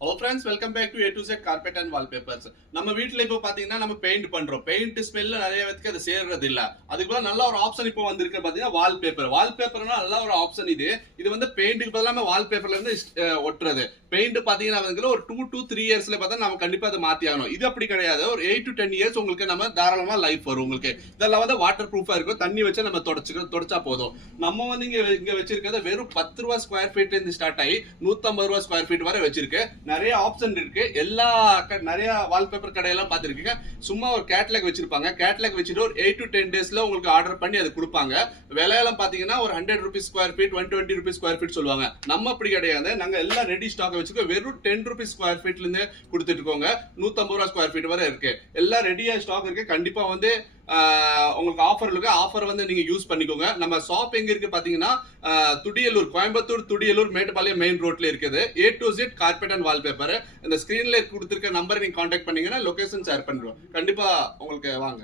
Hello friends, welcome back to A to Z carpet and wallpapers. நம்ம வீட்டில் இப்போ பார்த்தீங்கன்னா நம்ம பெயிண்ட் பண்ணுறோம். பெயிண்ட் ஸ்மெல்ல நிறைய பேருக்கு அது சேர்றது இல்லை. அதுக்கு பதிலாக நல்ல ஒரு ஆப்ஷன் இப்போ வந்திருக்கு பார்த்தீங்கன்னா வால்பேப்பர். வால்பேப்பர்னா நல்ல ஒரு ஆப்ஷன் இது வந்து பெயிண்ட்டுக்கு பதிலாக வால்பேப்பர்லேருந்து ஒட்டுறது. பெயிண்ட் பார்த்தீங்கன்னா வந்து ஒரு 2 to 3 இயர்ஸ்ல பார்த்தா நம்ம கண்டிப்பாக அதை மாற்றி ஆகணும். இது அப்படி கிடையாது. ஒரு 8 to 10 இயர்ஸ் உங்களுக்கு நம்ம தாராளமாக லைஃப் வரும். உங்களுக்கு இதெல்லாம் வந்து வாட்டர் ப்ரூஃபாக இருக்கும். தண்ணி வச்சு நம்ம தொடச்சா போதும். நம்ம வந்து இங்கே வச்சிருக்கிறது வெறும் 10 ரூபா ஸ்கொயர் ஃபீட்லேருந்து ஸ்டார்ட் ஆகி 150 ரூபா ஸ்கொயர் ஃபீட் வரை வச்சிருக்கு. நிறைய ஆப்ஷன் இருக்கு. நிறைய வால்பேப்பர் கடையெல்லாம் பார்த்துருக்கீங்க. சும்மா ஒரு கேட்லாக் வச்சிருப்பாங்க. கேட்லாக் வச்சுட்டு ஒரு 8 to 10 டேஸ்ல உங்களுக்கு ஆர்டர் பண்ணி அது கொடுப்பாங்க. விலையெல்லாம் பாத்தீங்கன்னா ஒரு 100 rupees square feet, 120 rupees square feet சொல்லுவாங்க. நம்ம அப்படி கிடையாது. நாங்க எல்லாம் ரெடி ஸ்டாக் வச்சுக்கோ. வெறும் 10 rupees ஸ்கொயர் ஃபீட்ல இருந்து கொடுத்துட்டு இருக்கோங்க. 150 ரூபா ஸ்கொயர் ஃபீட் வரை இருக்கு. எல்லாம் ரெடியா ஸ்டாக் இருக்கு. கண்டிப்பா வந்து உங்களுக்கு ஆஃபர் இருக்கு. ஆஃபர் வந்து நீங்க யூஸ் பண்ணிக்கோங்க. நம்ம ஷாப் எங்க இருக்கு பாத்தீங்கன்னா துடியலூர், கோயம்புத்தூர் துடியலூர் மேட்டுப்பாளையம் மெயின் ரோட்ல இருக்குது. A to Z carpet and wallpaper. இந்த ஸ்கிரீன்ல கொடுத்திருக்க நம்பரை நீங்க கான்டாக்ட் பண்ணீங்கன்னா லொகேஷன் ஷேர் பண்ணிடுவோம். கண்டிப்பா உங்களுக்கு வாங்க.